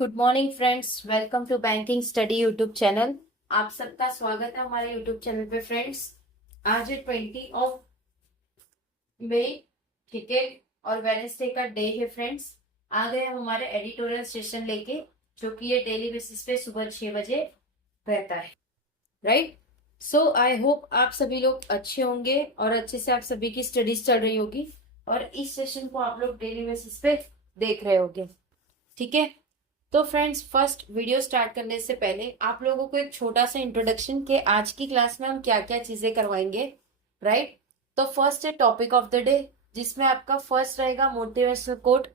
Good morning friends, welcome to banking study YouTube channel. आप सबका स्वागत है हमारे यूट्यूब चैनल पे फ्रेंड्स। आज है 20 मई, ठीक है, और वेडनेसडे का डे है फ्रेंड्स। आ गए हम हमारे एडिटोरियल सेशन लेके, जो कि ये डेली बेसिस पे सुबह 6 बजे रहता है, राइट। सो आई होप आप सभी लोग अच्छे होंगे और अच्छे से आप सभी की स्टडीज चल रही होगी, और इस सेशन को आप लोग डेली बेसिस पे देख रहे होंगे, ठीक है। तो फ्रेंड्स, फर्स्ट वीडियो स्टार्ट करने से पहले आप लोगों को एक छोटा सा इंट्रोडक्शन के आज की क्लास में हम क्या क्या चीजें करवाएंगे, राइट। तो फर्स्ट है टॉपिक ऑफ द डे, जिसमें आपका फर्स्ट रहेगा मोटिवेशनल कोट,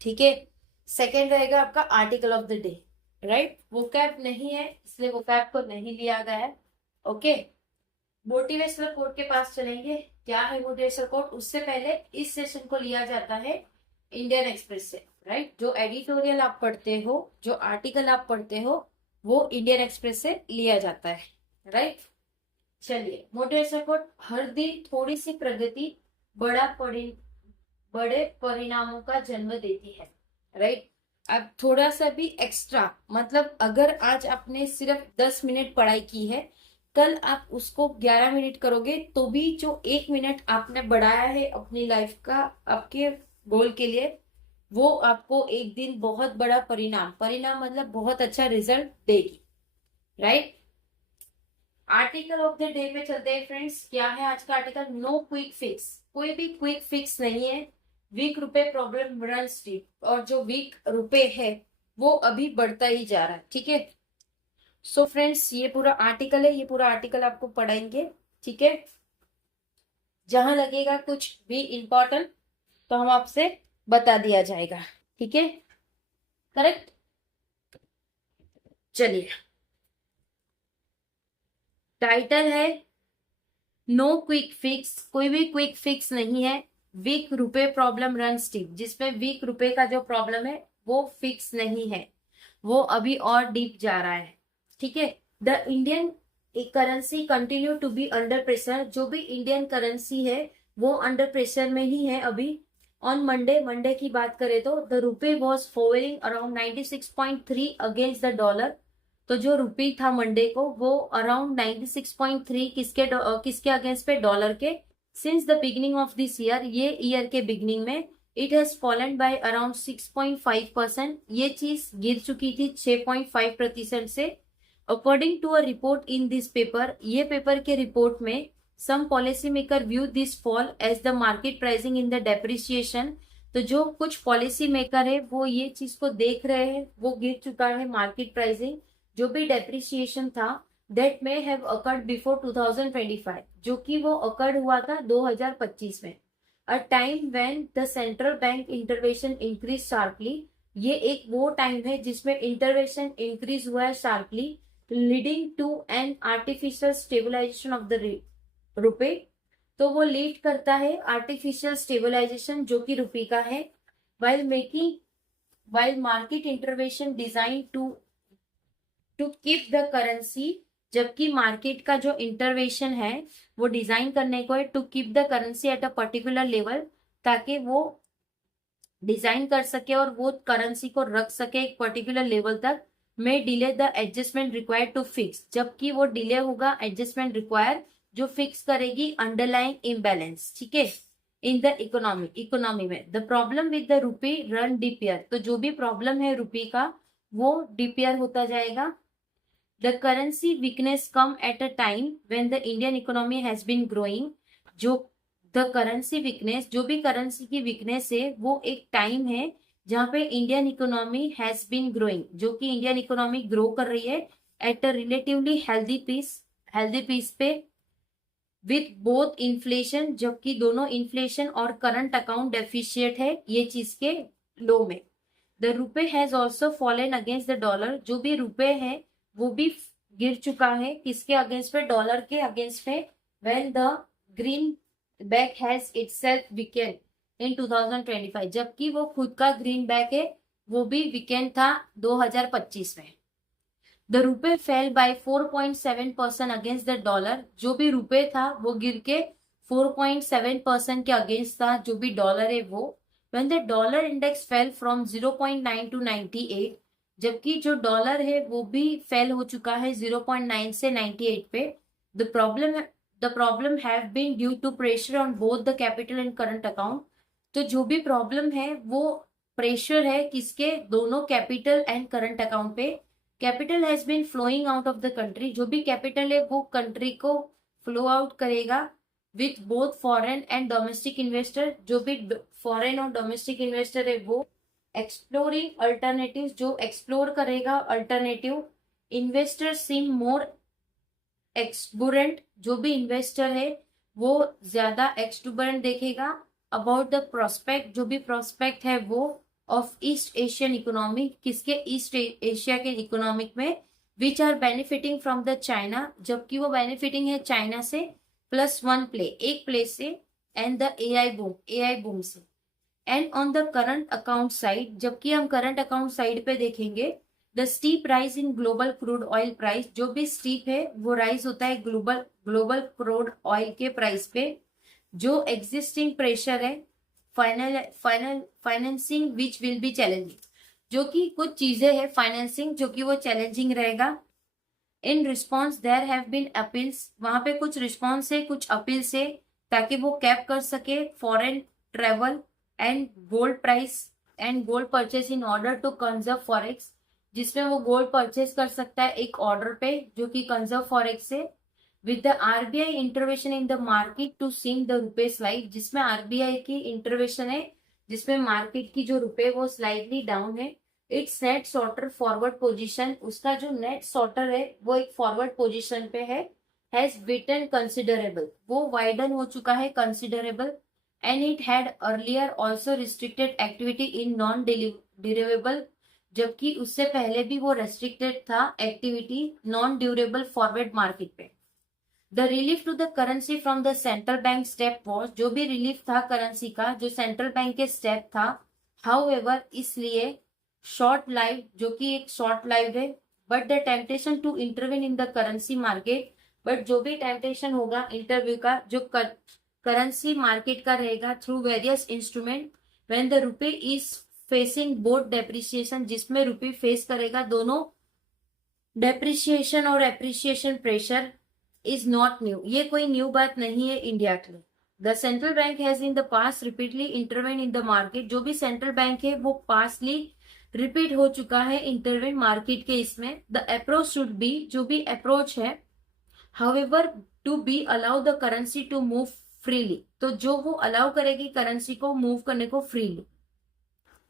ठीक है। सेकेंड रहेगा आपका article of the day, right. Vocab नहीं है इसलिए वोकैब को नहीं लिया गया है, ओके। मोटिवेशनल कोट के पास चलेंगे। क्या है मोटिवेशनल कोट, उससे पहले इस सेशन को लिया जाता है इंडियन एक्सप्रेस से, राइट। जो एडिटोरियल आप पढ़ते हो, जो आर्टिकल आप पढ़ते हो, वो इंडियन एक्सप्रेस से लिया जाता है, राइट। चलिए, मोटिवेशनल कोट, हर दिन थोड़ी सी प्रगति बड़े परिणामों का जन्म देती है, राइट। अब थोड़ा सा भी एक्स्ट्रा, मतलब अगर आज आपने सिर्फ 10 मिनट पढ़ाई की है, कल आप उसको 11 मिनट करोगे तो भी जो 1 मिनट आपने बढ़ाया है अपनी लाइफ का आपके गोल के लिए, वो आपको एक दिन बहुत बड़ा परिणाम परिणाम मतलब बहुत अच्छा रिजल्ट देगी, right. Article of the day पे चलते हैं फ्रेंड्स। क्या है आज का आर्टिकल? नो क्विक फिक्स, कोई भी क्विक फिक्स नहीं है। वीक रुपए प्रॉब्लम रन डीप, और जो वीक रुपए है वो अभी बढ़ता ही जा रहा है, ठीक है। सो फ्रेंड्स, ये पूरा आर्टिकल है, ये पूरा आर्टिकल आपको पढ़ाएंगे, ठीक है। जहां लगेगा कुछ भी इंपॉर्टेंट तो हम आपसे बता दिया जाएगा, ठीक है, करेक्ट। चलिए, टाइटल है नो क्विक फिक्स, कोई भी क्विक फिक्स नहीं है। वीक रुपए प्रॉब्लम रन डीप, जिसमें वीक रुपए का जो प्रॉब्लम है वो फिक्स नहीं है, वो अभी और डीप जा रहा है, ठीक है। The Indian currency continue to be under pressure, जो भी इंडियन करेंसी है वो अंडर प्रेशर में ही है अभी। ऑन मंडे की बात करें तो द रुपए was following around 96.3 against the dollar. तो जो रुपी था मंडे को, वो अराउंड 96.3 किसके अगेंस्ट पे? डॉलर के। Since the beginning of this year, ये ईयर के बिगिनिंग में it has fallen by around 6.5%। ये चीज गिर चुकी थी 6.5% से। According to a report in this paper, ये पेपर के रिपोर्ट में some policy maker view this fall as the market pricing in the depreciation. तो जो कुछ पॉलिसी मेकर है वो ये चीज को देख रहे हैं, वो गिर चुका है मार्केट प्राइसिंग, जो भी डेप्रिसिएशन था that may have occurred before 2025, जो कि वो अकर्ड हुआ था 2025 में। A time when the central bank intervention increase sharply, ये एक वो टाइम है जिसमें इंटरवेंशन इंक्रीज हुआ है sharply, leading to an artificial stabilisation of the rupee. तो वो लीड करता है आर्टिफिशियल स्टेबलाइजेशन जो कि रुपये का है, while market intervention design to keep the currency, जबकि मार्केट का जो इंटरवेंशन है वो डिजाइन करने को है to keep the currency at a particular level, ताकि वो डिजाइन कर सके और वो करेंसी को रख सके एक पर्टिकुलर लेवल तक। में delay the adjustment required to fix, जबकि वो डिले होगा एडजस्टमेंट रिक्वायर जो फिक्स करेगी अंडरलाइंग इम्बैलेंस, ठीक है, इन द इकोनॉमी में। The problem with the rupee run DPR, तो जो भी प्रॉब्लम है रुपी का वो डीपीआर होता जाएगा। The currency weakness come at a time when the Indian economy has been growing. जो the currency weakness, जो भी करेंसी की वीकनेस है वो एक टाइम है जहाँ पे Indian economy has been growing, जो कि इंडियन इकोनॉमी ग्रो कर रही है at a relatively healthy pace पे, विथ बोथ इन्फ्लेशन, जबकि दोनों इन्फ्लेशन और करंट अकाउंट डेफिशिएट है ये चीज के लो में। द रुपए has also fallen against the dollar, जो भी रुपए है वो भी गिर चुका है किसके अगेंस्ट पे? डॉलर के अगेंस्ट पे। When the green back has itself weekend इन 2025, जबकि वो खुद का ग्रीन बैक है वो भी वीकेंड था 2025 में। The rupee fell by 4.7% against the dollar, जो भी रुपए था वो गिर के 4.7% के अगेंस्ट था जो भी डॉलर है वो। When the dollar index fell from 0.9 to 98, जबकि जो डॉलर है वो भी फेल हो चुका है 0.9 से 98 पे। The problem have been due to pressure on both the capital and current account. तो जो भी प्रॉब्लम है वो प्रेशर है किसके, दोनों कैपिटल एंड करंट अकाउंट पे। Capital has been flowing out of the country, जो भी कैपिटल है वो कंट्री को फ्लो आउट करेगा with both foreign and domestic investor. जो भी फॉरेन और डोमेस्टिक इन्वेस्टर है वो एक्सप्लोरिंग अल्टरनेटिव, जो एक्सप्लोर करेगा alternative. Investor seem more exuberant, जो भी इन्वेस्टर है वो ज्यादा एक्सटूबरेंट देखेगा अबाउट द प्रोस्पेक्ट, जो भी प्रोस्पेक्ट है वो ऑफ ईस्ट एशियन इकोनॉमी, किसके, ईस्ट एशिया के इकोनॉमिक में, which are benefiting from the China, जबकि वो बेनिफिटिंग है चाइना से +1 प्ले, एक प्ले से, एंड द एआई बूम से। And on the current account side, जबकि हम करंट अकाउंट साइड पे देखेंगे, the steep rise in global crude oil price, जो भी स्टीप है वो राइज होता है ग्लोबल क्रूड ऑयल के प्राइस पे। जो एग्जिस्टिंग प्रेशर है financing which will be challenging, जो कि कुछ चीजें है फाइनेंसिंग जो कि वो चैलेंजिंग रहेगा। In response there have been appeals, वहां पे कुछ रिस्पॉन्स है, कुछ अपील्स है, ताकि वो कैप कर सके foreign travel and gold price and gold purchase in order to conserve forex, जिसमें वो गोल्ड परचेज कर सकता है एक ऑर्डर पे, जो कि कंजर्व फॉरेक्स से। With the RBI intervention in the market to sink the rupee slide, जिसमें आरबीआई की इंटरवेंशन है, जिसमें मार्केट की जो रुपए वो स्लाइडली डाउन है। It's net shorter forward position, उसका जो नेट सॉर्टर है वो एक फॉरवर्ड पोजीशन पे है। हैज विटन कंसिडरेबल, वो वाइडन हो चुका है considerable. And it had earlier also restricted activity in non durable, जबकि उससे पहले भी वो रेस्ट्रिक्टेड था activity non durable forward market पे। The relief to the currency from the central bank step was, जो भी रिलीफ था करेंसी का जो सेंट्रल बैंक के स्टेप था, हाउएवर इसलिए शॉर्ट लाइव, जो कि एक शॉर्ट लाइव है। But the temptation to intervene in the currency market, but जो भी टेम्पटेशन होगा इंटरव्यू का जो करेंसी मार्केट का रहेगा through various instrument, when the रुपए इज फेसिंग बोथ डेप्रिसिएशन, जिसमें रुपये फेस करेगा दोनों डेप्रिसिएशन और appreciation pressure, is not new, ये कोई न्यू बात नहीं है इंडिया के लिए। The central bank has in the past repeatedly intervene in the market, जो भी सेंट्रल बैंक है वो पास्टली रिपीट हो चुका है इंटरवेन मार्केट के इसमें। द अप्रोच शुड बी, जो भी अप्रोच है, however to be allow the currency to move freely, तो जो वो अलाउ करेगी करेंसी को मूव करने को freely.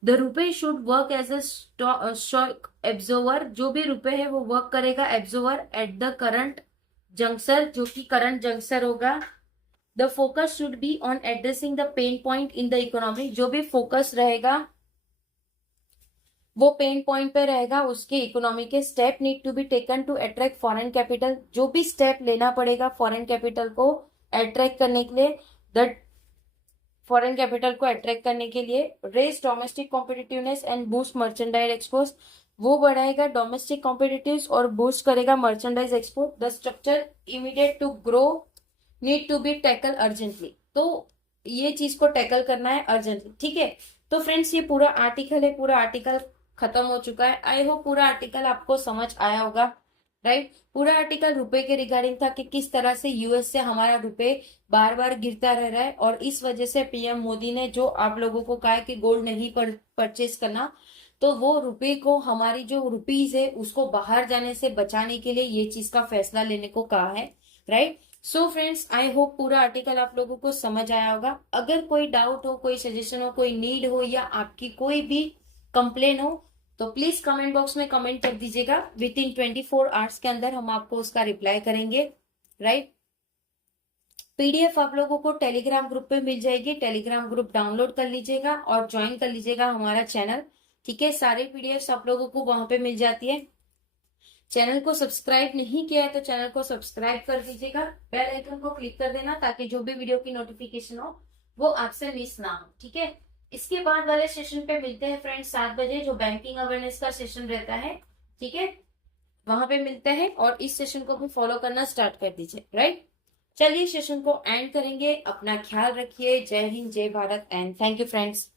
The rupee should work as a shock absorber, जो भी रुपए है वो वर्क करेगा absorber at the current juncture, जो कि करंट जंक्शन होगा। The focus should be on addressing the pain point in the economy, जो भी फोकस रहेगा वो पेन पॉइंट पे रहेगा उसके इकोनॉमी के। Step need to be taken to attract foreign capital, जो भी स्टेप लेना पड़ेगा फॉरेन कैपिटल को अट्रैक्ट करने के लिए, द फॉरेन कैपिटल को अट्रैक्ट करने के लिए। Raise domestic competitiveness and boost merchandise export, वो बढ़ाएगा डोमेस्टिक कॉम्पिटिटिव्स और बूस्ट करेगा merchandise export. The structure immediate to grow need to be tackle urgently, तो ये चीज को टैकल करना है अर्जेंटली, ठीक है। तो फ्रेंड्स ये पूरा आर्टिकल है, पूरा आर्टिकल खत्म हो चुका है। आई होप पूरा आर्टिकल आपको समझ आया होगा, राइट। पूरा आर्टिकल रुपए के रिगार्डिंग था कि किस तरह से यूएस से हमारा रुपए बार बार गिरता रह रहा है, और इस वजह से पीएम मोदी ने जो आप लोगों को कहा है कि गोल्ड नहीं परचेज करना, तो वो रुपए को, हमारी जो रुपीज है उसको बाहर जाने से बचाने के लिए ये चीज का फैसला लेने को कहा है, right. So friends I hope पूरा आर्टिकल आप लोगों को समझ आया होगा। अगर कोई डाउट हो, कोई सजेशन हो, कोई नीड हो, या आपकी कोई भी कंप्लेन हो, तो प्लीज कमेंट बॉक्स में कमेंट कर दीजिएगा। विद इन 24 आवर्स के अंदर हम आपको उसका रिप्लाई करेंगे, राइट। पीडीएफ आप लोगों को टेलीग्राम ग्रुप पे मिल जाएगी, टेलीग्राम ग्रुप डाउनलोड कर लीजिएगा और ज्वाइन कर लीजिएगा हमारा चैनल, ठीक है। सारे पीडीएफ आप लोगों को वहां पे मिल जाती है। चैनल को सब्सक्राइब नहीं किया है तो चैनल को सब्सक्राइब कर दीजिएगा, बेल आइकन को क्लिक कर देना ताकि जो भी वीडियो की नोटिफिकेशन हो वो आपसे मिस ना हो, ठीक है। इसके बाद वाले सेशन पे मिलते हैं फ्रेंड्स 7 बजे, जो बैंकिंग अवेयरनेस का सेशन रहता है, ठीक है, वहां पे मिलते हैं। और इस सेशन को भी फॉलो करना स्टार्ट कर दीजिए, राइट। चलिए सेशन को एंड करेंगे, अपना ख्याल रखिए। जय हिंद, जय Bharat and thank you friends.